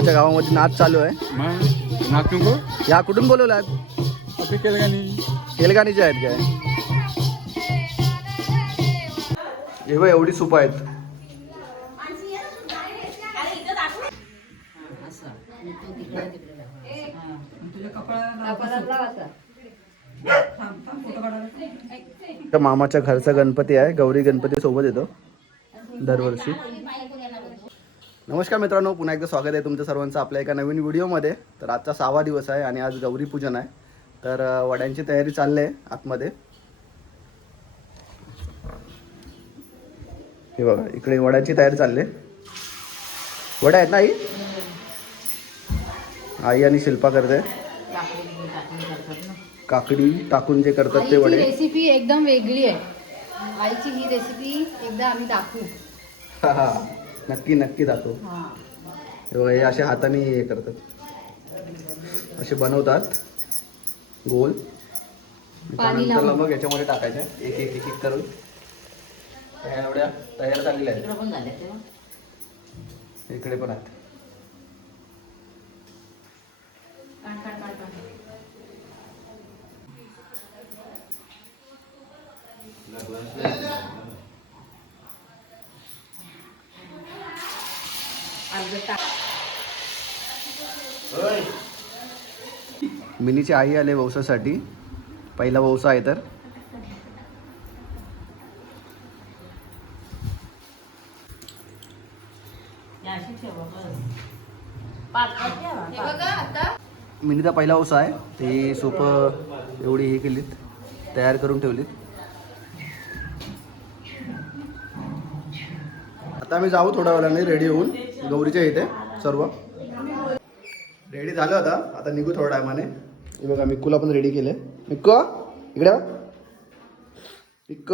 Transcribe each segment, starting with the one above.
आमच्या गावामध्ये नाच चालू आहे. मग नाच नको? या कुठून बोलवलात आपली केलं का नाही तेलगाणीचे आहेत काय? हे बघ एवढी सूप आहेत. तर मामाच्या घरचा गणपती आहे. गौरी गणपती सोबत येतो दरवर्षी. नमस्कार मित्रांनो पुन्हा एकदा स्वागत आहे तुमचं सर्वांचं आपल्या एका नवीन व्हिडिओमध्ये. तर आजचा सहावा दिवस आहे आणि आज गौरी पूजन आहे. तर वड्यांची तयारी चालली आहे आतमध्ये. हे बघा इकडे वड्याची तयारी चालली आहे. वड्या आहेत ना आई? आई आणि शिल्पा करते. काकडी टाकून जे करतात ते वडे. रेसिपी एकदम वेगळी आहे. आईची ही रेसिपी एकदा आम्ही दाखवू. हा. नक्की नक्की दाखव. हा. असे हाताने हे करतात. असे बनवतात. गोल. पाणी त्यानंतर लावून. मग याच्यामध्ये टाकायच्या एक एक एक एक करून. ह्या एवढ्या तयार झालेल्या आहेत. इकडे पण आहेत. मिनीची आई आले वौसासाठी पहिला वौसा आहे तर. मिनीचा पहिला वौसा आहे. ते सोपं एवढी हे केलीत. तयार करून ठेवलीत. आता आम्ही जाऊ थोड्या वेळाने रेडी होऊन गौरीच्या इथे सर्व. रेडी झालं आता. आता निघू थोड्या टायमाने. हे बघा मिक्कूला पण रेडी केले मिक्क इकडे मिक्क.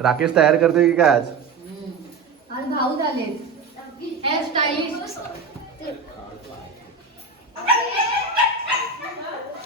राकेश तयार करतोय की काय आज? भाऊ झाले हेअर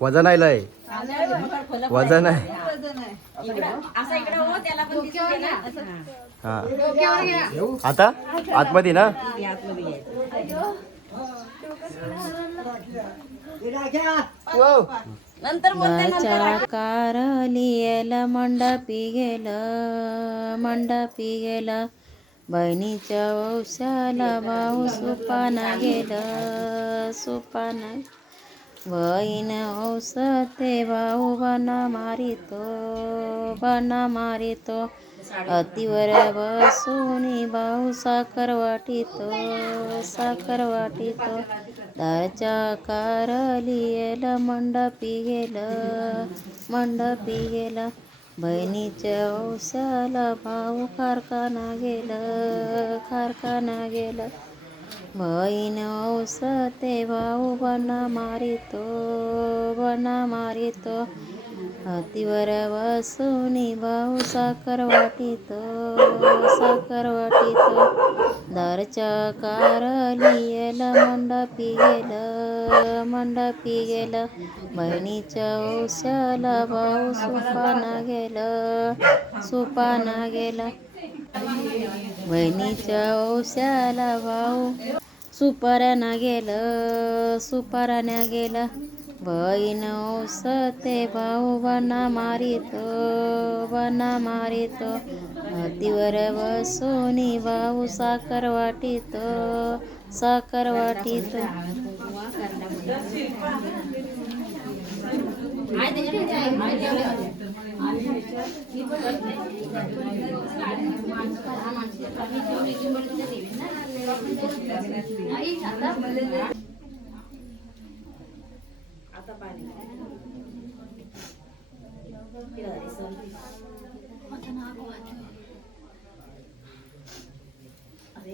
वजन आहे लय. वजन आहे. हा. आता? आतमध्ये ना. कारलियल मंडपी गेलं मंडपी गेलं. बहिणीच्या वंशाला भाऊ सुपाना गेलं सुपाना बहीण औस ते भाऊ बना मारितो बना मारितो। अतिवर बसूनी भाऊ साखर वाटितो साखर वाटितो। दारच्या कारलियल मंडपी गेलं मंडपी गेलं बहिणीच्या औसाला भाऊ कारखाना गेलं कारखाना गेलं बहीण औस ते भाऊ बना मारितो बना मारितो हातीवर बसूनी भाऊ साखर वाटितो साखर वाटितो दारच्या कारलियल मंडपी गेलं मंडपी गेलं बहिणीच्या औशाला भाऊ सुपाना गेलं सुपाना गेलं बहिणीच्या औशाला भाऊ सुपाऱ्यानं गेलं सुपाऱ्यानं गेलं. बहीण औस ते भाऊ बना मारित बना मारित. हतीवर बसूनी भाऊ साखर वाटीत साखर वाटितो. आता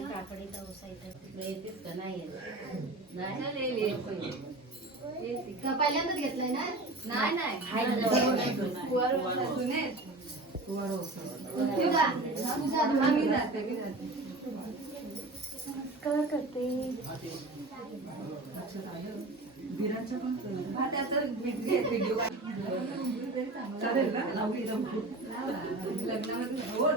काकडीचा उसा इथं येतेच का नाही येत नाही पहिल्यांदाच घेतलाय ना नाही नाही. हाय ना जवळ नाही तो. वर जुने आहेत. वर उसा. तू जा. तू जा. मी जाते मी जाते. त्याचा व्हिडिओ चालेल ना? लग्नामध्ये हो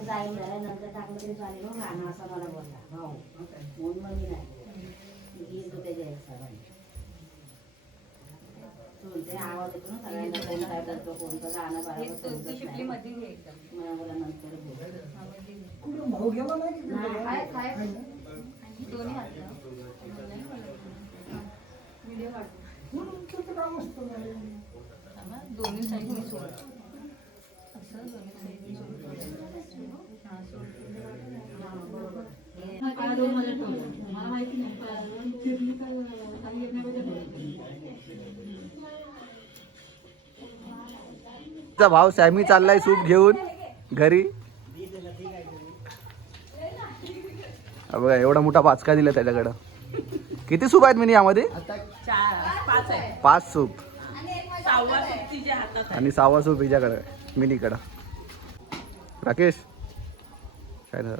जाईल झालं नंतर टाकलं तरी चालेल मग राहणार असं मला बोलला हो म्हणून मग मी नाही वीस रुपये द्यायचं सगळ्यांनी चुलते आवाज येतो ना. सगळ्यांना कोण काय करतो कोणतं गाणं एकदम मला बोला नंतर बोल नाही. दोन्ही हात दोन्ही साईडने असं दोन्ही साईडने हा, भाव सॅमी चाललाय सूप घेऊन घरी. बघा एवढा मोठा पाचका दिला त्याच्याकडं. किती सूप आहेत मिनी यामध्ये? पाच सूप. आणि सहावा सूप हिच्याकडं मिनीकडं. राकेश. काय झालं?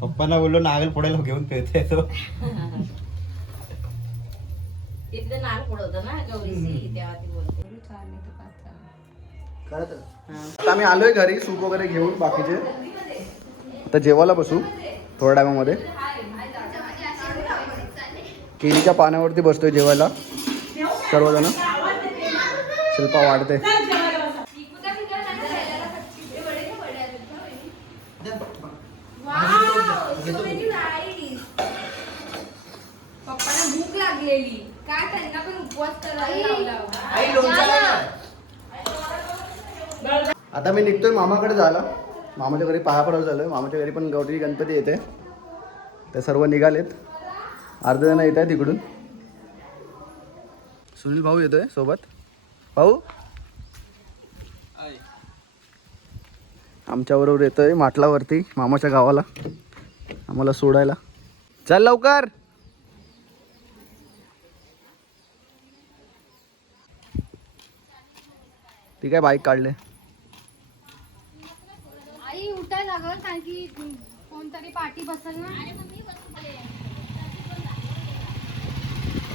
पप्पांना बोललो नागल फोडायला घेऊन फिरते तो. तिथलं नाग पुढं ना गौरीची तेव्हा ती बोलते आता आम्ही आलोय घरी सूप वगैरे घेऊन बाकीचे. आता जेवायला बसू थोड्या टायमामध्ये. केळीच्या पाण्यावरती बसतोय जेवायला. सर्वजण. शिल्पा वाढते. पप्पाला भूक लागलेली. काय त्यांना पण उपवास करायला लावला. आता मी निघतोय मामाकडे झाला मामाच्या घरी पाया पडायला झालं मामाच्या घरी पण गौरी गणपती येते. ते सर्व निघालेत. अर्धे जण येत आहे तिकडून सुनील भाऊ येतोय सोबत. भाऊ? आमच्याबरोबर येतोय माटलावरती मामाच्या गावाला. आम्हाला सोडायला. चल लवकर! ठीक आहे बाईक काढले आई उठायला लागल कारण की कोणतरी पाठी बसल ना.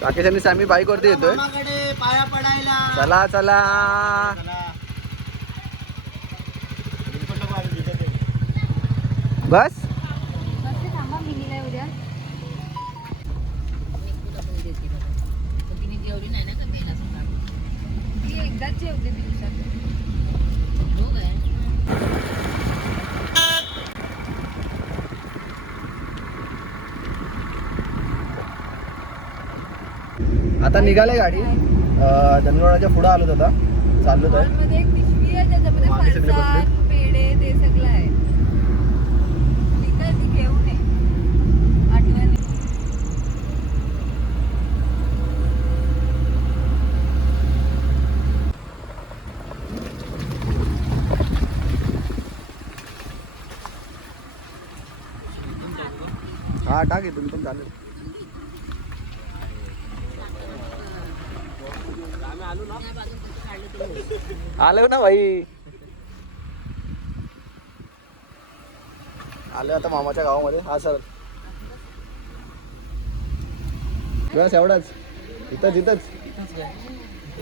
राकेश आणि सॅमी बाईक वरती येतोय. पाया पडायला. चला. चला. बस बसले थांबा मिनीला उद्या तिने जेवली नाही ना का मेला सकाळी ती एकदाच जेवते दिवसात हो काय आता निघाले गाडी. धनगडाच्या पुढं आलो आता चाललो तर मध्ये एक पिशवी आहे त्याच्यामध्ये मागे सगळे फरसाण पेढे ते सगळं आहे तिथं ती घेऊन ये आठवणी हा टाक इथून पण चालेल आलो ना भाई. आलो आता मामाच्या गावामध्ये. हा सर. बस एवढाच. इथंच इथंच.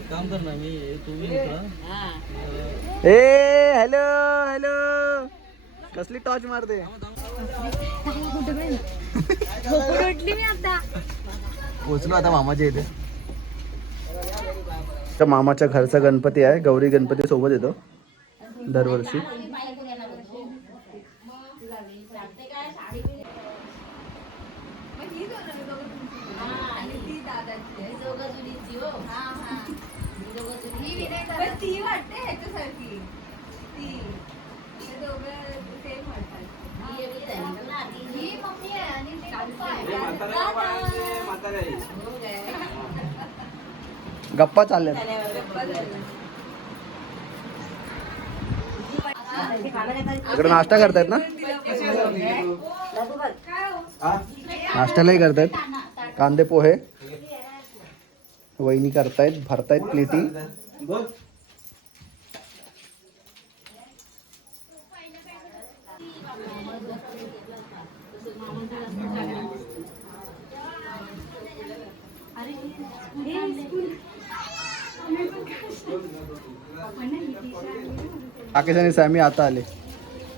काम कर ना मी तुम्ही हा ए हॅलो हॅलो कसली टॉर्च मारते? उठली मी आता. पोचलो आता मामाच्या इथे. तर मामाच्या घरचा गणपती आहे. गौरी गणपती सोबत येतो दरवर्षी. गप्पा चालल्यात इकडे नाश्ता करतायत ना? नाश्त्यालाही करतायत. कांदे पोहे. वहिनी करतायत भरतायत प्लेटी. आकेश आणि सॅमी आता आले.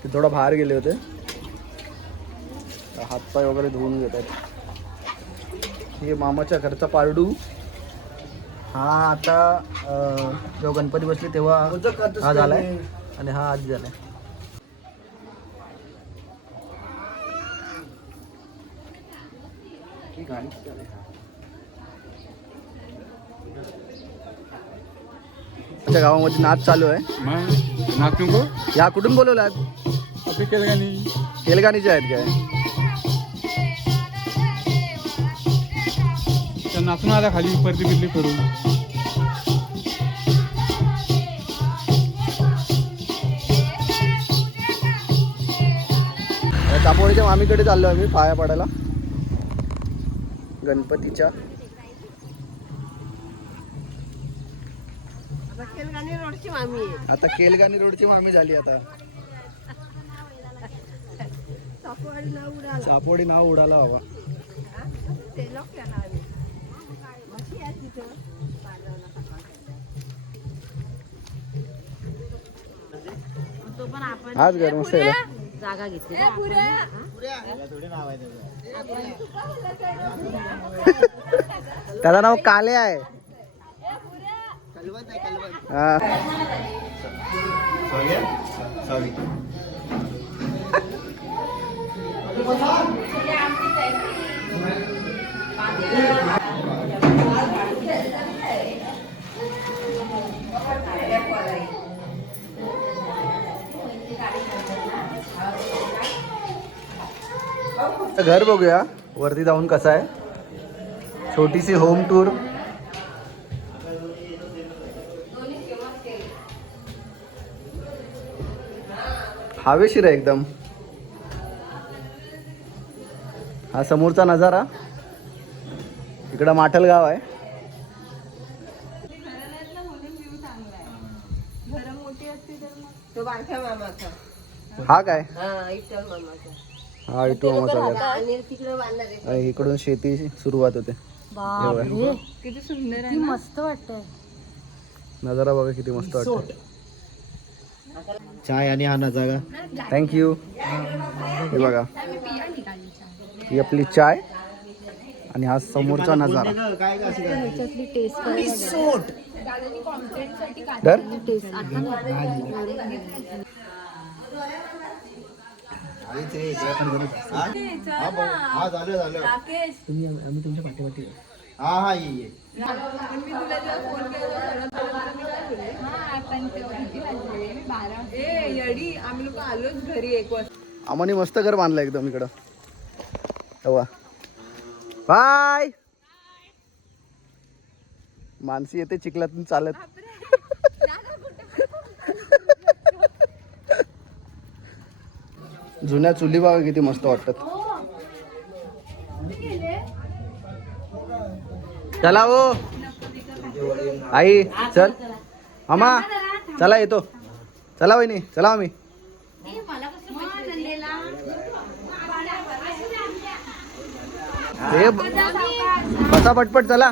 ते थोडं बाहेर गेले होते. हातपाय वगैरे धुवून घेत आहेत. हे मामाच्या घरचा पारडू. हा आता जेव्हा गणपती बसले तेव्हा हा झालाय आणि हा आधी झालाय. गाणी किती झाली? आमच्या गावामध्ये नाच चालू आहे. मग नाच या कुठून बोलवलात? तेलगाणीचे आहेत काय? नाचून आला खाली परती बिरली करून. चापोळीच्या मामीकडे चाललो आम्ही पाया पडायला. गणपतीच्या आता केलगाणी रोडची मामी झाली आता. चापोडी नाव उडाला. बाबा. आज घर मस्त? जागा घेतली. त्याचं. नाव काले आहे. हा घर बघूया वरती जाऊन कसं आहे छोटीशी होम टूर हवेशीर आहे एकदम. हा समोरचा नजारा. इकडं माठल गाव आहे. तो बारक्या मामाचा. हा काय हा हा इटू मामाचा इकडून शेती सुरुवात होते. किती सुंदर आहे ती मस्त वाटतंय. नजारा बघा किती मस्त वाटतं चाय आणि हा नजारा. थँक्यू हे बघा. ही आपली चाय आणि हा समोरचा नजारा. हा. हा हा ये वाजले? बारा ए येडी आम्ही लोक आलोच घरी एक वाजता आम्हाने मस्त घर बांधलं एकदम इकडं. तेव्हा बाय! मानसी येते चिखलातून चालत. जुन्या चुली बघा किती मस्त वाटतात. चला ओ आई चल. मामा चला येतो. चला वहिनी चला आम्ही. हे बसा पटपट चला.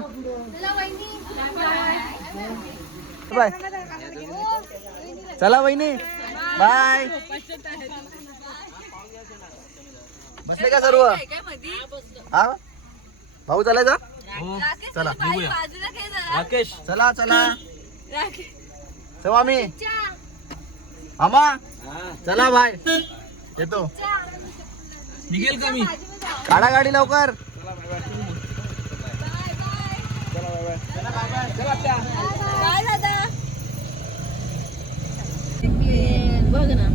बाय. चला वहिनी. बाय. बसले का सर्व? हा? भाऊ चालायचा चला राकेश चला चला. स्वामी आमा चला भाई येतो. निघेल का मी? काढा गाडी लवकर. बघ ना.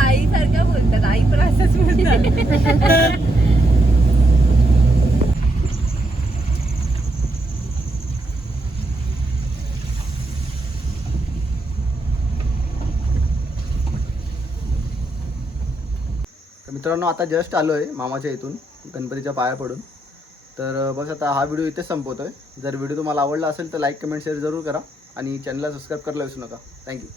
आई सारखं बोलतात. आई पण असंच बोलतात. मित्रांनो आता जस्ट आलो आहे मामाच्या इथून गणपतीच्या पाया पडून. तर बस आता हा व्हिडिओ इथेच संपवतो आहे जर व्हिडिओ तुम्हाला आवडला असेल तर लाईक कमेंट शेअर जरूर करा. आणि चॅनलला सबस्क्राईब करायला विसरू नका. थँक्यू